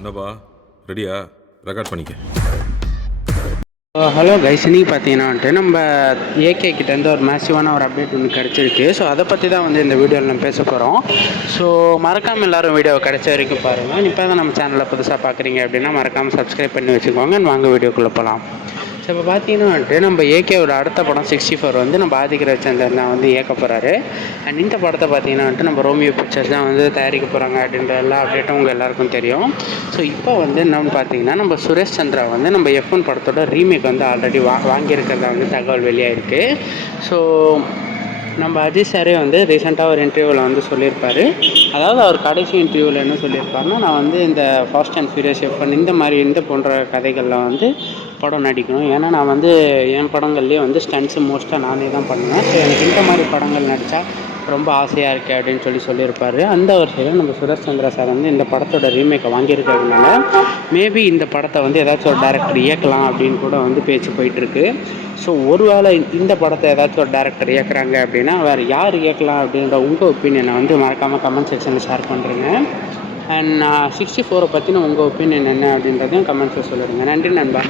என்னப்பா ரெடியா? ரெக்கார்ட் பண்ணிக்க. ஹலோ கைஸ், இன்றைக்கி பார்த்தீங்கன்னா வந்துட்டு நம்ம ஏகே கிட்டேருந்து ஒரு மேசிவான ஒரு அப்டேட் ஒன்று கிடச்சிருக்கு. ஸோ அதை பற்றி தான் வந்து இந்த வீடியோவில் நம்ம பேச போகிறோம். ஸோ மறக்காமல் எல்லோரும் வீடியோ கிடைச்ச வரைக்கும் பாருங்கள். இப்போ தான் நம்ம சேனலில் புதுசாக பார்க்குறீங்க அப்படின்னா மறக்காமல் சப்ஸ்கிரைப் பண்ணி வச்சுக்கோங்க. வாங்க வீடியோக்குள்ளே போகலாம். ஸோ இப்போ பார்த்தீங்கன்னா வந்துட்டு நம்ம ஏகேவோட அடுத்த படம் 64 வந்து நம்ம ஆதிக் ரவிச்சந்திரன் தான் வந்து இயக்க போகிறாரு. அண்ட் இந்த படத்தை பார்த்தீங்கன்னா வந்துட்டு நம்ம ரோமியோ பிக்சர்ஸ் தான் வந்து தயாரிக்க போகிறாங்க அப்படின்ற எல்லா அப்டேட்டும் உங்கள் எல்லாருக்கும் தெரியும். ஸோ இப்போ வந்து என்னன்னு பார்த்தீங்கன்னா நம்ம சுரேஷ் சந்திரா வந்து நம்ம F1 படத்தோட ரீமேக் வந்து ஆல்ரெடி வாங்கியிருக்கிறதா வந்து தகவல் வெளியாயிருக்கு. ஸோ நம்ம அஜித் சாரே வந்து ரீசெண்டாக ஒரு இன்டர்வியூவில் வந்து சொல்லியிருப்பார். அதாவது அவர் கடைசி இன்டர்வியூவில் என்ன சொல்லியிருப்பாருன்னா, நான் வந்து இந்த ஃபாஸ்ட் அண்ட் ஃபியூரியஸ் F1 இந்த போன்ற கதைகளில் வந்து படம் நடிக்கணும். ஏன்னா நான் வந்து என் படங்கள்லேயே வந்து ஸ்டண்ட்ஸு மோஸ்ட்டாக நானே தான் பண்ணுவேன். ஸோ எனக்கு இந்த மாதிரி படங்கள் நடித்தா ரொம்ப ஆசையாக இருக்குது அப்படின்னு சொல்லியிருப்பார். அந்த வருஷத்தில் நம்ம சுரேஷ் சந்திரா சார் வந்து இந்த படத்தோட ரீமேக்கை வாங்கியிருக்கிறதுனால மேபி இந்த படத்தை வந்து ஏதாச்சும் ஒரு டேரக்டர் இயக்கலாம் அப்படின்னு கூட வந்து பேச்சு போயிட்டுருக்கு. ஸோ ஒருவேளை இந்த படத்தை ஏதாச்சும் ஒரு டேரக்டர் இயக்குறாங்க அப்படின்னா வேறு யார் இயக்கலாம் அப்படின்ற உங்கள் ஒப்பீனியனை வந்து மறக்காமல் கமெண்ட் செக்ஷனில் ஷேர் பண்ணுறேங்க. அண்ட் 64 பற்றின உங்கள் ஒப்பீனியன் என்ன அப்படின்றதையும் கமெண்ட்ஸில் சொல்லிடுங்க. நன்றி நண்பா.